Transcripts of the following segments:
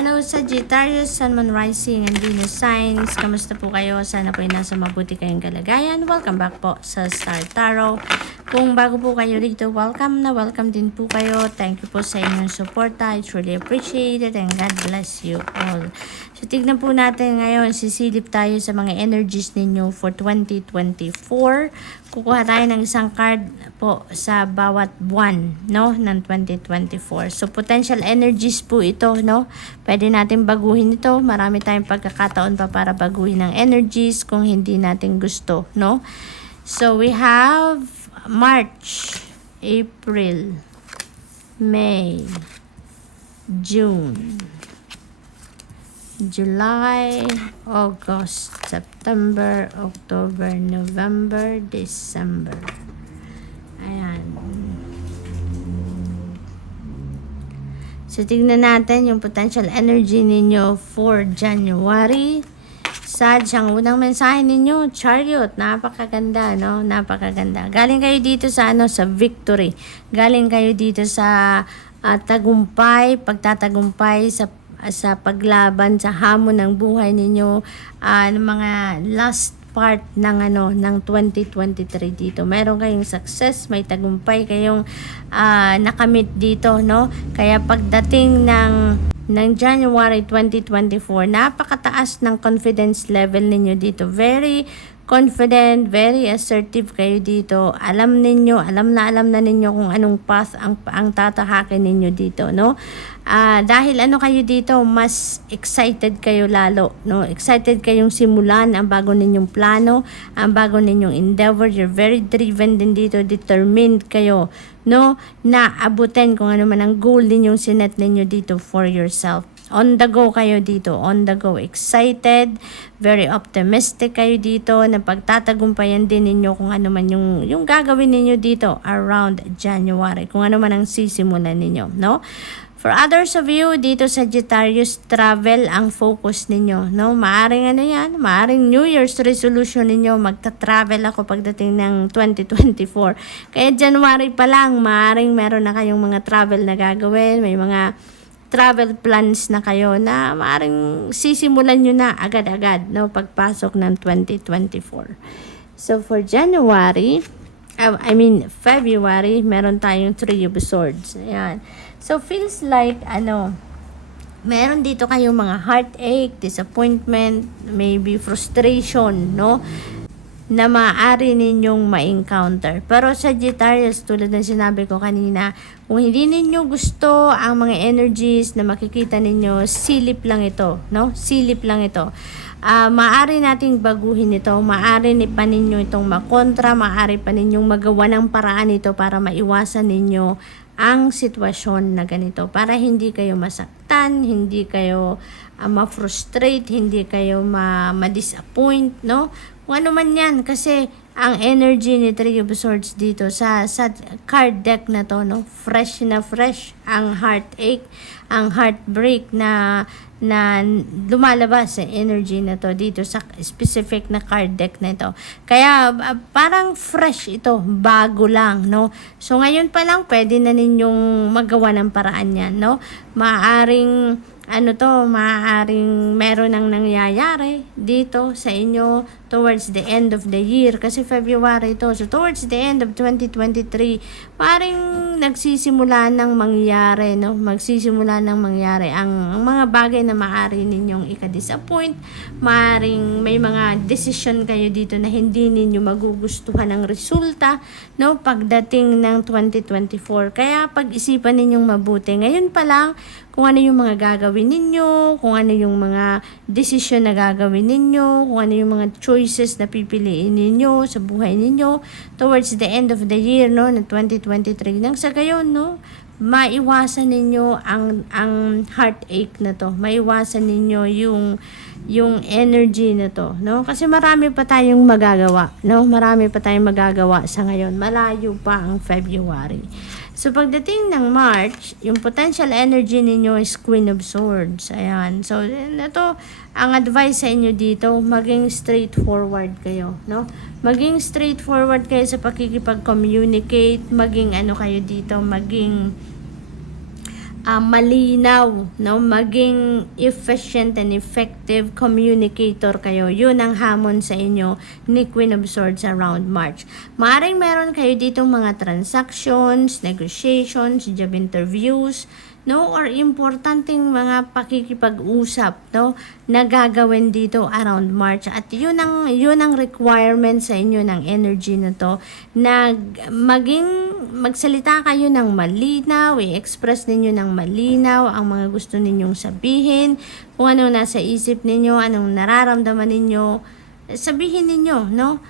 Hello Sagittarius, Sun, Moon, Rising, and Venus signs. Kamusta po kayo? Sana po ay nasa mabuti kayong kalagayan. Welcome back po sa Star Tarot. Kung bago po kayo dito, welcome din po kayo. Thank you po sa inyong support. I truly appreciate it and God bless you all. So tignan po natin ngayon, sisilip tayo sa mga energies ninyo for 2024. Kukuha tayo ng isang card po sa bawat buwan, no, ng 2024. So potential energies po ito, no. Pwede natin baguhin ito. Marami tayong pagkakataon pa para baguhin ang energies kung hindi natin gusto, no. So we have March, April, May, June, July, August, September, October, November, December. Ayan. So, tignan natin yung potential energy ninyo for January. Sag, ang unang mensahe ninyo, Chariot. Napakaganda, no? Napakaganda. Galing kayo dito sa, sa victory. Galing kayo dito sa tagumpay, pagtatagumpay sa paglaban, sa hamon ng buhay ninyo, mga last part ng ng 2023 dito. Meron kayong success, may tagumpay kayong nakamit dito, no? Kaya pagdating ng January 2024, napakataas ng confidence level ninyo dito. Very confident, very assertive kayo dito. Alam na ninyo kung anong path ang tatahakin ninyo dito, no? Dahil kayo dito, mas excited kayo lalo, no? Excited kayong simulan ang bago ninyong plano, ang bago ninyong endeavor. You're very driven din dito, determined kayo, no? Na abutin kung ano man ang goal ninyong sinet ninyo dito for yourself. On the go kayo dito, on the go, excited, very optimistic kayo dito, na pagtatagumpayan din ninyo kung ano man yung gagawin ninyo dito around January, kung ano man ang sisimulan ninyo, no? For others of you, dito Sagittarius, travel ang focus ninyo, no? Maaring maaring New Year's resolution ninyo, magta-travel ako pagdating ng 2024. Kaya January pa lang, maaring meron na kayong mga travel na gagawin, may mga travel plans na kayo na maaaring sisimulan nyo na agad-agad, no, pagpasok ng 2024. So for January, February, meron tayong Three of Swords. Ayan. So feels like meron dito kayong mga heartache, disappointment, maybe frustration, no, na maaari ninyong ma-encounter. Pero Sagittarius, tulad ng sinabi ko kanina, kung hindi ninyo gusto ang mga energies na makikita ninyo, silip lang ito, no? Silip lang ito. Maaari nating baguhin ito, maaari pa ninyo itong makontra, maaari pa ninyong magawa ng paraan ito para maiwasan ninyo ang sitwasyon na ganito, para hindi kayo masaktan, hindi kayo ma-frustrate, hindi kayo ma-disappoint, no? Kung ano man yan, kasi ang energy ni Three of Swords dito sa card deck na to, no? Fresh na fresh ang heartache, ang heartbreak na lumalabas sa energy na to dito sa specific na card deck na ito. Kaya parang fresh ito, bago lang, no? So ngayon pa lang pwede na ninyong magawa ng paraan yan, no? Maaring maaaring meron nang nangyayari dito sa inyo towards the end of the year, kasi February ito. So towards the end of 2023, maaaring nagsisimula ng mangyari, no? Magsisimula ng mangyari ang mga bagay na maaari ninyong ika-disappoint. Maaaring may mga decision kayo dito na hindi ninyo magugustuhan ang resulta, no, pagdating ng 2024. Kaya pag-isipan ninyong mabuti ngayon pa lang kung ano yung mga gagawin ninyo, kung ano yung mga decision na gagawin ninyo, kung ano yung mga choices na pipiliin ninyo sa buhay ninyo towards the end of the year, no, na 2023. Nang sa gayon, no, maiwasan ninyo ang heartache na to. Maiwasan ninyo yung energy na to, no? Kasi marami pa tayong magagawa, no? Marami pa tayong magagawa sa ngayon. Malayo pa ang February. So, pagdating ng March, yung potential energy ninyo is Queen of Swords. Ayan. So, ito, ang advice sa inyo dito, maging straightforward kayo, no? Maging straightforward kayo sa pakikipag-communicate, maging kayo dito, maging malinaw, no? Maging efficient and effective communicator kayo. Yun ang hamon sa inyo ni Queen of Swords around March. Maaring meron kayo dito mga transactions, negotiations, job interviews, no, or importanteng mga pakikipag-usap, no, na gagawin dito around March. At yun ang requirement sa inyo ng energy na to, na magsalita kayo ng malinaw, i-express ninyo ng malinaw ang mga gusto ninyong sabihin, kung ano nasa isip ninyo, anong nararamdaman ninyo, sabihin ninyo, no?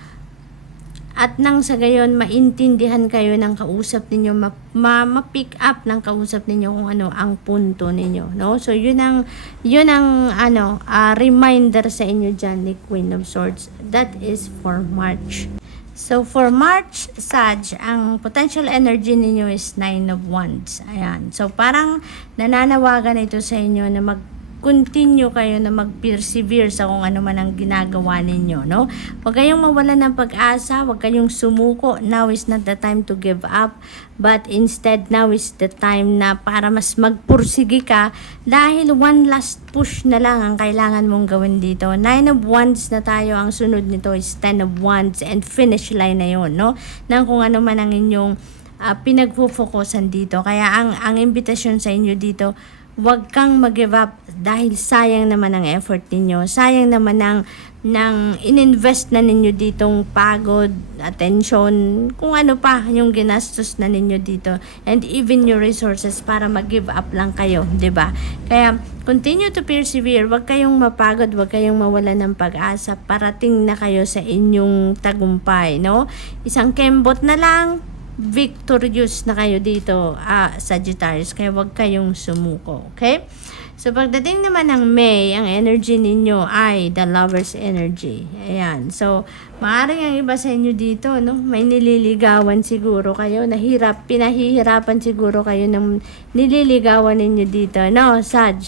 At nang sa gayon, maintindihan kayo ng kausap ninyo, ma-pick up ng kausap ninyo kung ano ang punto ninyo, no? So, yun ang reminder sa inyo dyan ni Queen of Swords. That is for March. So, for March, Sag, ang potential energy ninyo is 9 of Wands. Ayan. So, parang nananawagan ito sa inyo na continue kayo na mag-persevere sa kung ano man ang ginagawa ninyo, no? Huwag kayong mawalan ng pag-asa, huwag kayong sumuko. Now is not the time to give up, but instead, now is the time na para mas magpursige ka, dahil one last push na lang ang kailangan mong gawin dito. 9 of Wands na tayo, ang sunod nito is 10 of Wands, and finish line na yun, no? Nang kung ano man ang inyong pinagpo-focusan dito. Kaya ang invitation sa inyo dito, huwag kang mag-give up, dahil sayang naman ang effort ninyo. Sayang naman ng ininvest na ninyo ditong pagod, attention, kung ano pa yung ginastos na ninyo dito, and even your resources para mag-give up lang kayo, 'di ba? Kaya continue to persevere. Huwag kayong mapagod, huwag kayong mawalan ng pag-asa. Parating na kayo sa inyong tagumpay, no? Isang kembot na lang, victorious na kayo dito, Sagittarius. Kaya huwag kayong sumuko, okay? So, pagdating naman ng May, ang energy ninyo ay the Lover's energy. Ayan. So, maaaring ang iba sa inyo dito, no? May nililigawan siguro kayo. Pinahihirapan siguro kayo ng nililigawan ninyo dito. No, Sag.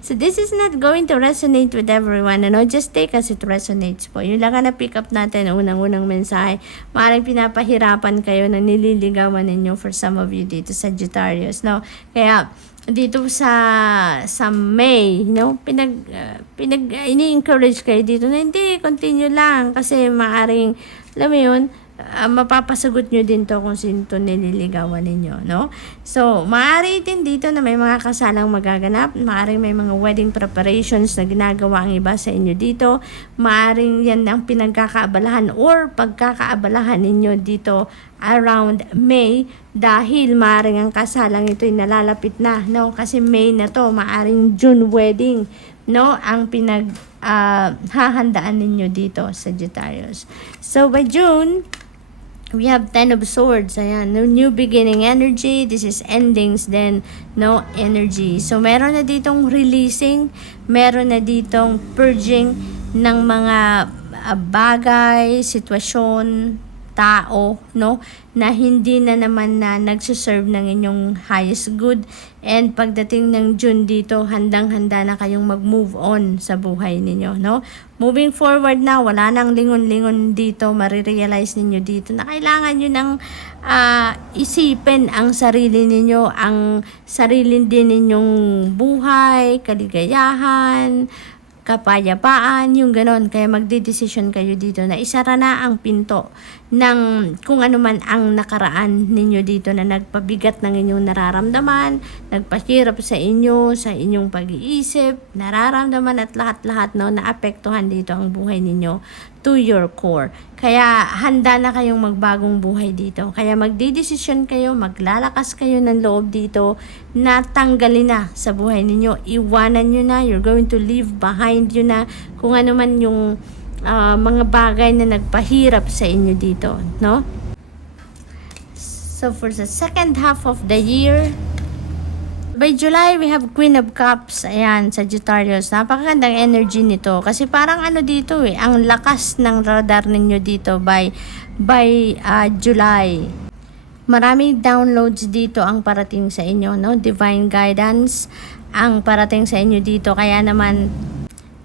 So, this is not going to resonate with everyone. Ano? Just take as it resonates po. Yun lang na pick up natin, unang-unang mensahe. Maaaring pinapahirapan kayo ng nililigawan ninyo for some of you dito, Sagittarius. No? Kaya, dito sa May, no, ini-encourage kayo dito na hindi, continue lang, kasi maaring, alam mo yun, mapapasagot nyo din to kung sino to nililigawan ninyo, no? So, maaari din dito na may mga kasalang magaganap, maaari may mga wedding preparations na ginagawa ang iba sa inyo dito, maaring yan ang pinagkakaabalahan or pagkakaabalahan ninyo dito around May, dahil maaring ang kasalang ito ay nalalapit na, no? Kasi May na to, maaring June wedding, no? Ang hahandaan ninyo dito, Sagittarius. So, by June, we have 10 of Swords. Ayan, no, new beginning energy. This is endings then, no, energy. So, meron na ditong releasing, meron na ditong purging ng mga bagay, sitwasyon, tao, no, na hindi na naman na nagsuserve ng inyong highest good. And pagdating ng June dito, handang-handa na kayong mag-move on sa buhay ninyo, no? Moving forward na, wala nang lingon-lingon dito, marirealize ninyo dito na kailangan nyo ng isipin ang sarili ninyo, ang sarili din ninyong buhay, kaligayahan, kapayapaan, yung ganon. Kaya magdedesisyon kayo dito na isara na ang pinto ng kung ano man ang nakaraan ninyo dito na nagpabigat ng inyong nararamdaman, nagpahirap sa inyo, sa inyong pag-iisip, nararamdaman at lahat-lahat, no, na apektuhan dito ang buhay ninyo to your core. Kaya handa na kayong magbagong buhay dito. Kaya magdedesisyon kayo, maglalakas kayo ng loob dito na tanggalin na sa buhay ninyo. Iwanan nyo na, you're going to leave behind yun na kung ano man yung mga bagay na nagpahirap sa inyo dito, no? So, for the second half of the year, by July, we have Queen of Cups. Ayan, Sagittarius. Napakagandang energy nito. Kasi parang ano dito ang lakas ng radar ninyo dito by July. Maraming downloads dito ang parating sa inyo, no? Divine guidance ang parating sa inyo dito. Kaya naman,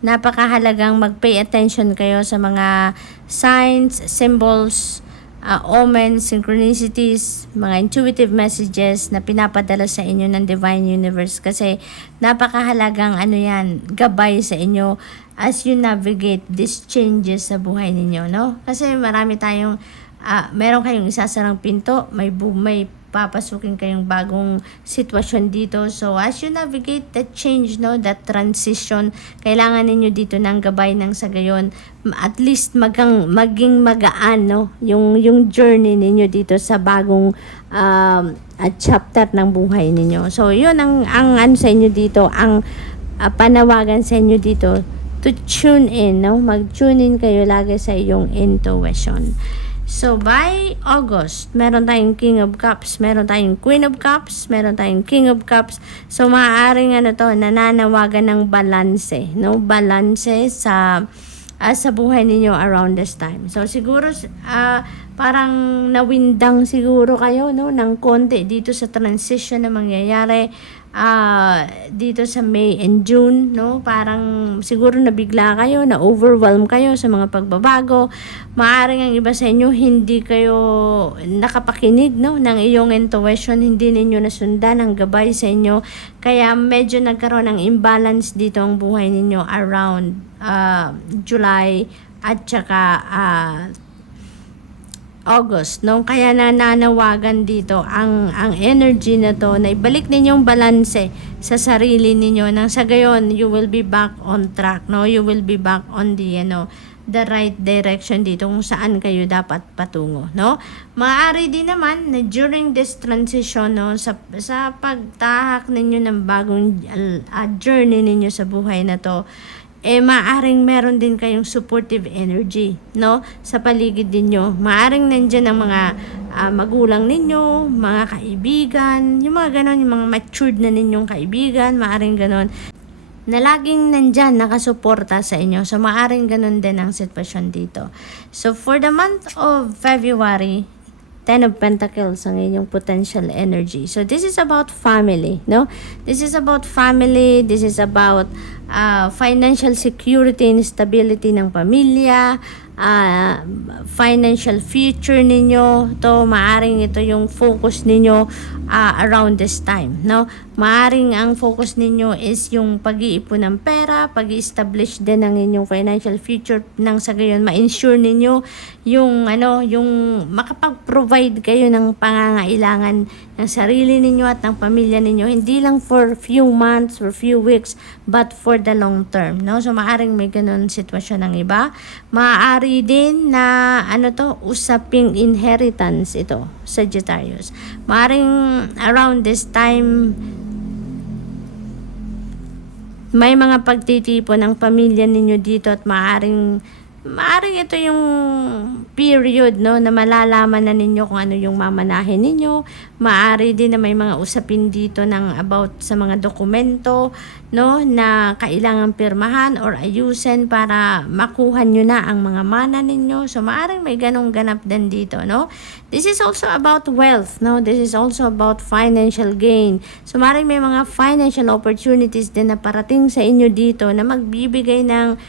napakahalagang mag-pay attention kayo sa mga signs, symbols, omens, synchronicities, mga intuitive messages na pinapadala sa inyo ng Divine Universe. Kasi napakahalagang yan, gabay sa inyo as you navigate these changes sa buhay ninyo, no? Kasi marami tayong, meron kayong isasarang pinto, may papasukin kayong bagong sitwasyon dito. So, as you navigate that change, no, that transition, kailangan ninyo dito ng gabay ng sa gayon. At least maging magaan, no, yung journey ninyo dito sa bagong chapter ng buhay ninyo. So, yun ang ano sa inyo dito, ang panawagan sa inyo dito to tune in, no? Mag-tune in kayo lagi sa iyong intuition. So, by August, meron tayong King of Cups, meron tayong Queen of Cups, meron tayong King of Cups. So, maaaring nananawagan ng balanse, no? Balanse sa buhay ninyo around this time. So, siguro, parang nawindang siguro kayo, no? Ng konti dito sa transition na mangyayari dito sa May and June, no? Parang siguro nabigla kayo, na-overwhelm kayo sa mga pagbabago. Maaring ang iba sa inyo hindi kayo nakapakinig, no, ng iyong intuition, hindi ninyo nasundan ang gabay sa inyo. Kaya medyo nagkaroon ng imbalance dito ang buhay ninyo around July at saka August, no? Kaya nananawagan dito ang energy na to na ibalik ninyong balanse sa sarili ninyo nang sa gayon you will be back on track, no? You will be back on the right direction dito kung saan kayo dapat patungo, no? Maaari din naman na during this transition, no, sa pagtahak ninyo ng bagong journey ninyo sa buhay na to, maaring meron din kayong supportive energy, no, sa paligid ninyo. Maaring nandyan ang mga magulang ninyo, mga kaibigan, yung mga ganon, yung mga matured na ninyong kaibigan, maaring ganon, na laging nandyan, nakasuporta sa inyo. So, maaring ganon din ang sitwasyon dito. So, for the month of February, 10 of Pentacles ang inyong potential energy. So, this is about family, no? This is about family. This is about financial security and stability ng pamilya, financial future ninyo. Maaring ito yung focus ninyo around this time, no? Maaring ang focus ninyo is yung pag-iipon ng pera, pag-i-establish din ng inyong financial future nang sa gayon ma-ensure ninyo yung yung makapag-provide kayo ng pangangailangan ng sarili ninyo at ng pamilya ninyo, hindi lang for few months or few weeks but for the long term, no? So maaring may ganun sitwasyon ng iba. Maaari din na usaping inheritance ito, Sagittarius. Maaring around this time may mga pagtitipon ng pamilya ninyo dito at maaring ito yung period, no, na malalaman na ninyo kung ano yung mamanahin ninyo. Maaari din na may mga usapin dito ng about sa mga dokumento, no, na kailangan pirmahan or ayusin para makuha nyo na ang mga mana ninyo. So maaring may ganong ganap din dito, no. This is also about wealth, no. This is also about financial gain. So maaring may mga financial opportunities din na parating sa inyo dito na magbibigay ng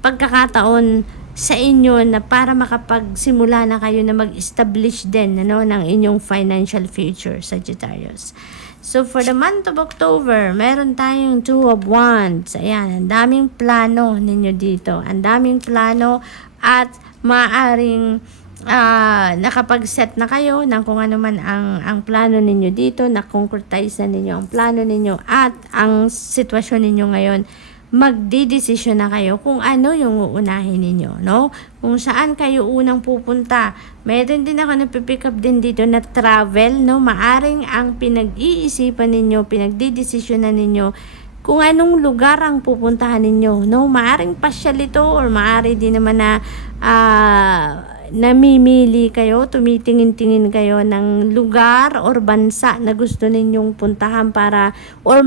pagkakataon sa inyo na para makapagsimula na kayo na mag-establish din, ng inyong financial future, Sagittarius. So, for the month of October, meron tayong Two of Wands. Ayan, ang daming plano ninyo dito. Ang daming plano at maaring nakapag-set na kayo ng kung ano man ang plano ninyo dito, na-concretize na ninyo ang plano ninyo at ang sitwasyon ninyo ngayon, magdidesisyon na kayo kung ano yung uunahin ninyo, no? Kung saan kayo unang pupunta. Meron din ako napipick up din dito na travel, no? Maaring ang pinag-iisipan ninyo, pinagdidesisyonan ninyo kung anong lugar ang pupuntahan ninyo, no? Maaring pasyal ito or maari din naman na namimili kayo, tumitingin-tingin kayo ng lugar or bansa na gusto ninyong puntahan para or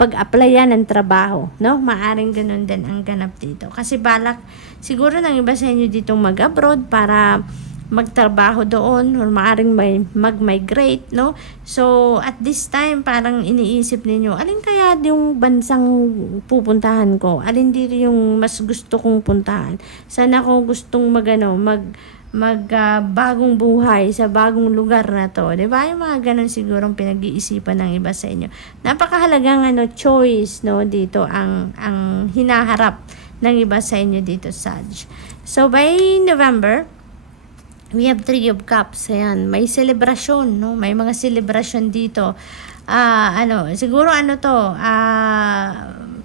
pag-applyan ng trabaho, no? Maaring ganun din ang ganap dito. Kasi balak siguro ng iba sa inyo dito mag-abroad para magtrabaho doon or maaring mag-migrate, no? So, at this time, parang iniisip ninyo, alin kaya yung bansang pupuntahan ko? Alin dito yung mas gusto kong puntahan? Saan ako gustong bagong buhay sa bagong lugar na to. 'Di ba? Yung mga ganun sigurong pinag-iisipan ng iba sa inyo. Napakahalagang choice no dito ang hinaharap ng iba sa inyo dito, Sag. So by November, we have Three of Cups. Ayan, may celebration, no? May mga celebration dito. Siguro to,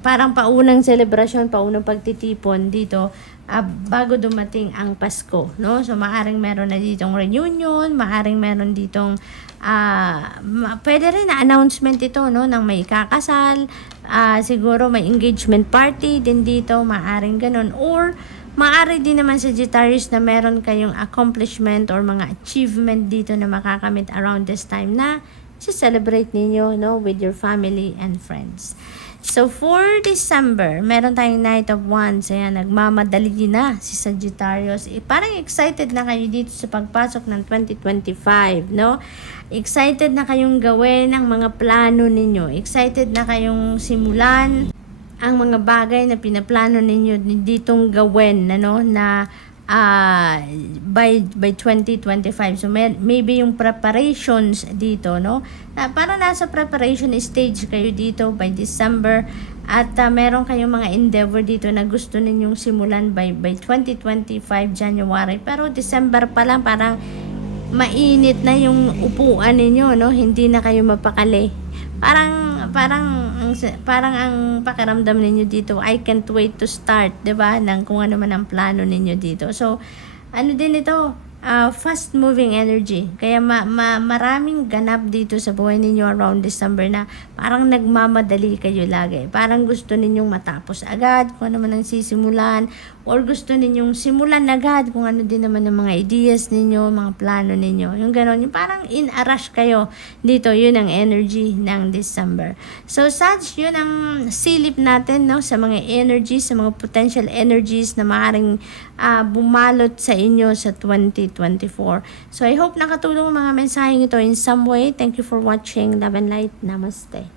parang paunang celebration, paunang pagtitipon dito bago dumating ang Pasko, no? So maaring meron na ditong reunion, maaring meron ditong pwede rin na announcement ito, no, ng may kakasal, siguro may engagement party din dito, maaring ganun, or maaari din naman Sagittarius na meron kayong accomplishment or mga achievement dito na makakamit around this time na celebrate ninyo, no, with your family and friends. So, for December, meron tayong Knight of Wands. Ayan, nagmamadali na si Sagittarius. Parang excited na kayo dito sa pagpasok ng 2025, no? Excited na kayong gawin ang mga plano ninyo. Excited na kayong simulan ang mga bagay na pinaplano ninyo ditong gawin, ano, na by 2025. So maybe yung preparations dito, no, para nasa preparation stage kayo dito by December, at meron kayong mga endeavor dito na gusto ninyong simulan by 2025 January, pero December pa lang parang mainit na yung upuan ninyo, no, hindi na kayo mapakali. Parang ang pakiramdam ninyo dito, I can't wait to start, 'di ba? Nang kung ano man ang plano ninyo dito. So, din ito, fast moving energy. Kaya maraming ganap dito sa buhay ninyo around December na parang nagmamadali kayo lagi. Parang gusto ninyong matapos agad kung ano man ang sisimulan, or gusto ninyong simulan agad kung ano din naman ang mga ideas ninyo, mga plano ninyo. Yung gano'n, yung parang in a rush kayo dito, yun ang energy ng December. So, such, yun ang silip natin, no, sa mga energies, sa mga potential energies na maaaring bumalot sa inyo sa 2024. So, I hope nakatulong ang mga mensaheng ito in some way. Thank you for watching. Love and light. Namaste.